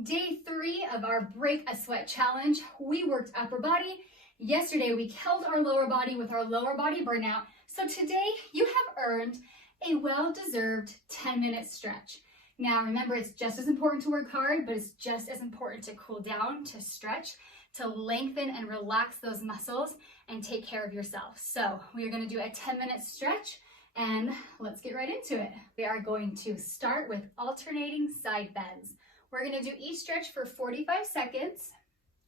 Day 3 of our Break a Sweat challenge. We worked upper body. Yesterday we killed our lower body with our lower body burnout. So today you have earned a well-deserved 10-minute stretch. Now remember, it's just as important to work hard, but it's just as important to cool down, to stretch, to lengthen and relax those muscles and take care of yourself. So we are going to do a 10-minute stretch and let's get right into it. We are going to start with alternating side bends. We're going to do each stretch for 45 seconds.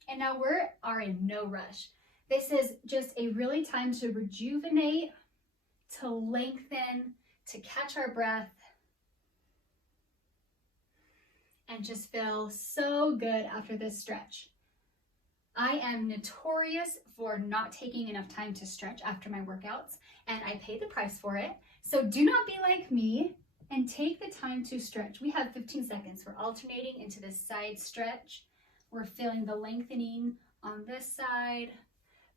And now we are in no rush. This is just a really time to rejuvenate, to lengthen, to catch our breath, and just feel so good after this stretch. I am notorious for not taking enough time to stretch after my workouts, and I pay the price for it. So do not be like me and take the time to stretch. We have 15 seconds. We're alternating into this side stretch. We're feeling the lengthening on this side.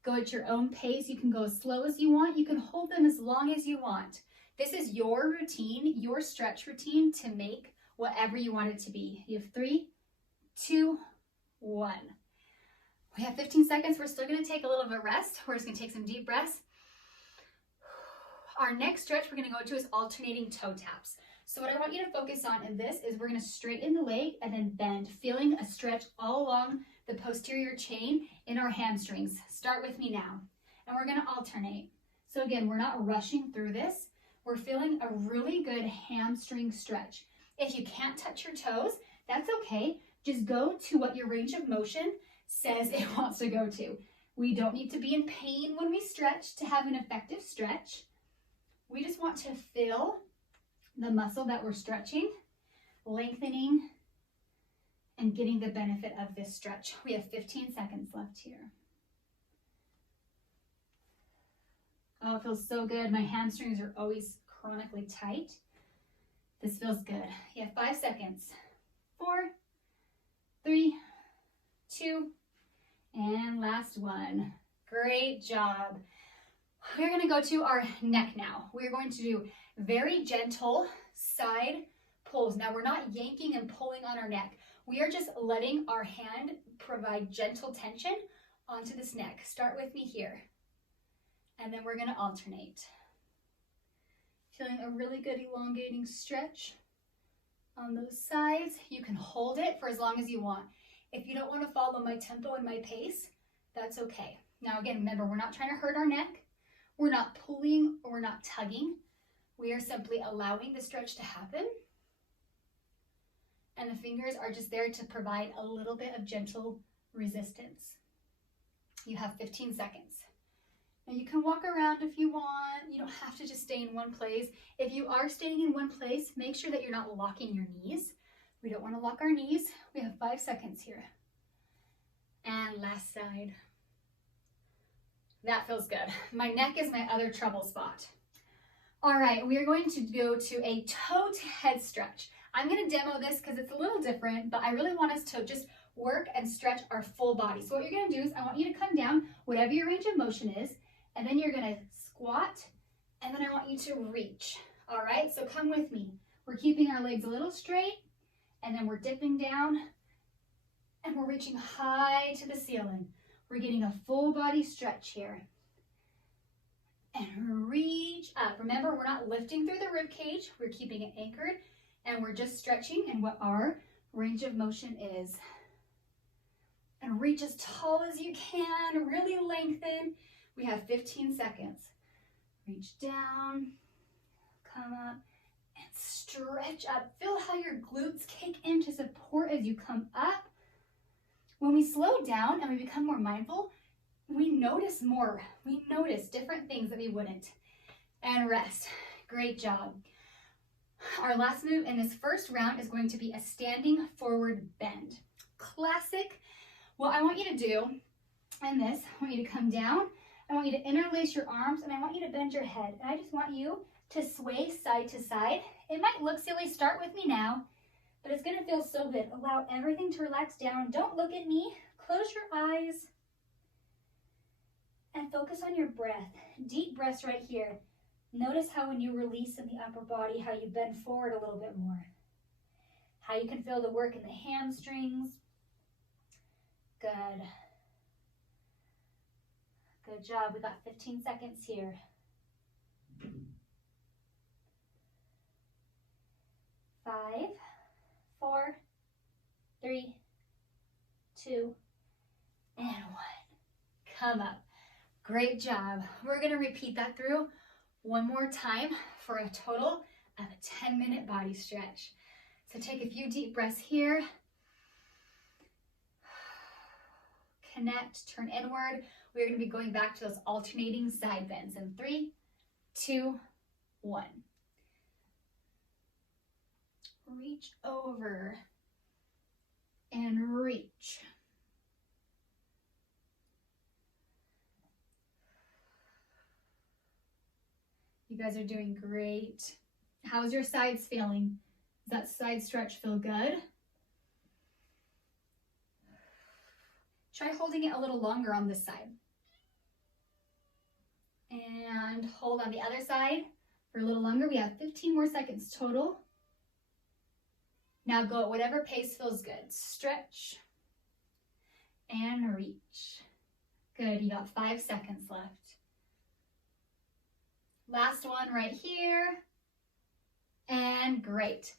Go at your own pace. You can go as slow as you want. You can hold them as long as you want. This is your routine, your stretch routine to make whatever you want it to be. You have 3, 2, 1. We have 15 seconds. We're still going to take a little bit of rest. We're just going to take some deep breaths. Our next stretch we're going to go to is alternating toe taps. So what I want you to focus on in this is we're going to straighten the leg and then bend, feeling a stretch all along the posterior chain in our hamstrings. Start with me now. And we're going to alternate. So again, we're not rushing through this. We're feeling a really good hamstring stretch. If you can't touch your toes, that's okay. Just go to what your range of motion says it wants to go to. We don't need to be in pain when we stretch to have an effective stretch. We just want to feel the muscle that we're stretching, lengthening, and getting the benefit of this stretch. We have 15 seconds left here. Oh, it feels so good. My hamstrings are always chronically tight. This feels good. You have 5 seconds. 4, 3, 2, and last one. Great job. We're going to go to our neck now. We're going to do very gentle side pulls. Now we're not yanking and pulling on our neck. We are just letting our hand provide gentle tension onto this neck. Start with me here. And then we're going to alternate. Feeling a really good elongating stretch on those sides. You can hold it for as long as you want. If you don't want to follow my tempo and my pace, that's okay. Now again, remember, we're not trying to hurt our neck. We're not pulling or we're not tugging. We are simply allowing the stretch to happen. And the fingers are just there to provide a little bit of gentle resistance. You have 15 seconds. Now you can walk around if you want. You don't have to just stay in one place. If you are staying in one place, make sure that you're not locking your knees. We don't want to lock our knees. We have 5 seconds here. And last side. That feels good. My neck is my other trouble spot. All right, we are going to go to a toe to head stretch. I'm going to demo this because it's a little different, but I really want us to just work and stretch our full body. So what you're going to do is I want you to come down, whatever your range of motion is, and then you're going to squat, and then I want you to reach. All right, so come with me. We're keeping our legs a little straight, and then we're dipping down, and we're reaching high to the ceiling. We're getting a full body stretch here. And reach up. Remember, we're not lifting through the rib cage. We're keeping it anchored, and we're just stretching in what our range of motion is. And reach as tall as you can. Really lengthen. We have 15 seconds. Reach down, come up, and stretch up. Feel how your glutes kick into support as you come up. When we slow down and we become more mindful, we notice more. We notice different things that we wouldn't. And rest. Great job. Our last move in this first round is going to be a standing forward bend. Classic. What I want you to do in this, I want you to come down. I want you to interlace your arms, and I want you to bend your head. And I just want you to sway side to side. It might look silly. Start with me now. But it's going to feel so good. Allow everything to relax down. Don't look at me. Close your eyes. And focus on your breath. Deep breaths right here. Notice how when you release in the upper body, how you bend forward a little bit more. how you can feel the work in the hamstrings. Good. Good job. We got 15 seconds here. 5, 4, 3, 2, and 1. Come up. Great job. We're going to repeat that through one more time for a total of a 10-minute body stretch. So take a few deep breaths here. Connect, turn inward. We're going to be going back to those alternating side bends in 3, 2, 1. Reach over and reach. You guys are doing great. How's your sides feeling? Does that side stretch feel good? Try holding it a little longer on this side. And hold on the other side for a little longer. We have 15 more seconds total. Now go at whatever pace feels good. Stretch and reach. Good, you got 5 seconds left. Last one right here. And great.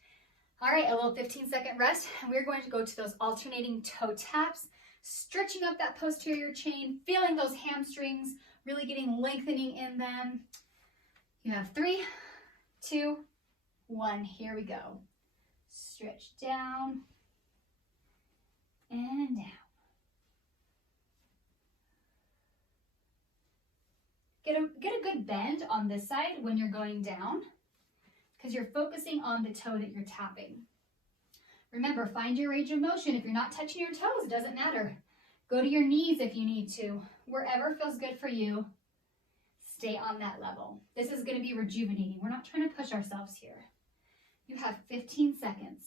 All right, a little 15-second rest. And we're going to go to those alternating toe taps, stretching up that posterior chain, feeling those hamstrings, really getting lengthening in them. You have 3, 2, 1. Here we go. Stretch down and down. Get a good bend on this side when you're going down because you're focusing on the toe that you're tapping. Remember, find your range of motion. If you're not touching your toes, it doesn't matter. Go to your knees if you need to. Wherever feels good for you, stay on that level. This is going to be rejuvenating. We're not trying to push ourselves here. You have 15 seconds.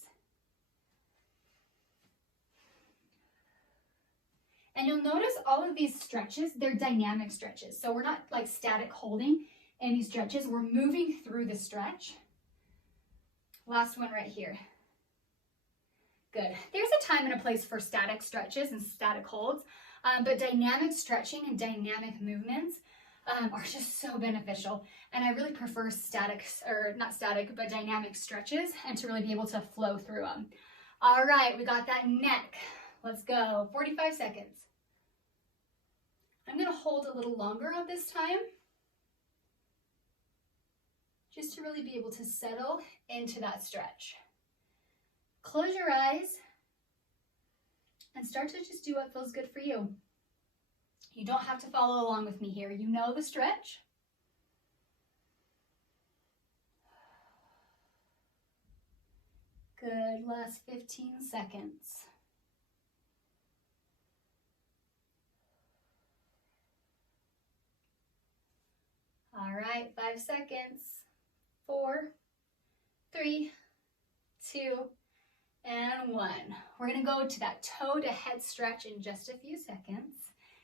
And you'll notice all of these stretches, they're dynamic stretches. So we're not like static holding any stretches. We're moving through the stretch. Last one right here. Good. There's a time and a place for static stretches and static holds, but dynamic stretching and dynamic movements are just so beneficial. And I really prefer static, or not static, but dynamic stretches and to really be able to flow through them. All right, we got that neck. Let's go. 45 seconds. I'm going to hold a little longer on this time, just to really be able to settle into that stretch. Close your eyes and start to just do what feels good for you. You don't have to follow along with me here. You know the stretch. Good, last 15 seconds. All right, 5 seconds. 4, 3, 2, and 1. We're gonna go to that toe to head stretch in just a few seconds.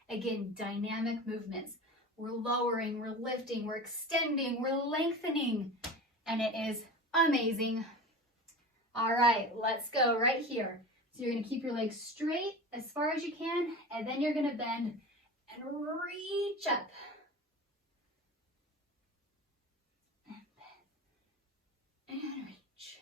Again, dynamic movements. We're lowering, we're lifting, we're extending, we're lengthening, and it is amazing. All right, let's go right here. So you're gonna keep your legs straight as far as you can, and then you're gonna bend and reach up. And bend. And reach.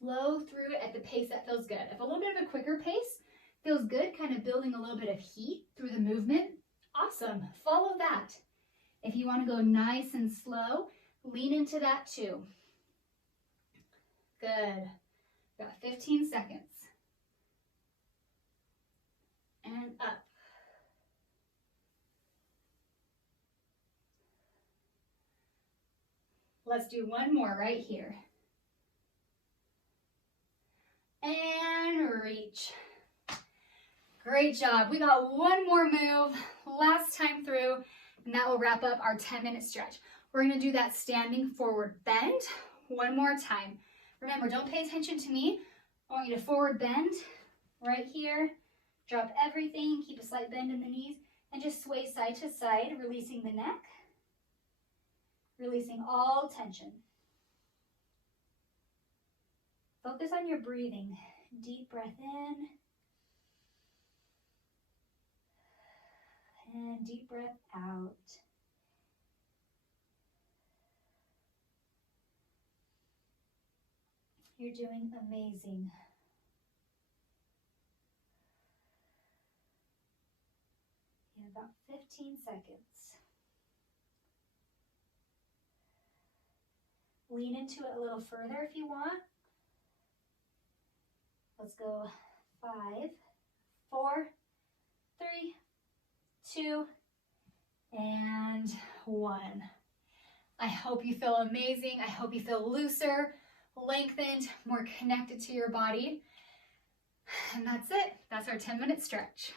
Flow through it at the pace that feels good. If a little bit of a quicker pace feels good, kind of building a little bit of heat through the movement, awesome. Follow that. If you want to go nice and slow, lean into that too. Good. Got 15 seconds. And up. Let's do one more right here. And reach. Great job. We got one more move, last time through, and that will wrap up our 10-minute stretch. We're gonna do that standing forward bend one more time. Remember, don't pay attention to me. I want you to forward bend right here. Drop everything, keep a slight bend in the knees, and just sway side to side, releasing the neck, releasing all tension. Focus on your breathing. Deep breath in. And deep breath out. You're doing amazing. You have about 15 seconds. Lean into it a little further if you want. Let's go 5, 4, 3, 2, and 1. I hope you feel amazing. I hope you feel looser, lengthened, more connected to your body. And that's it. That's our 10-minute stretch.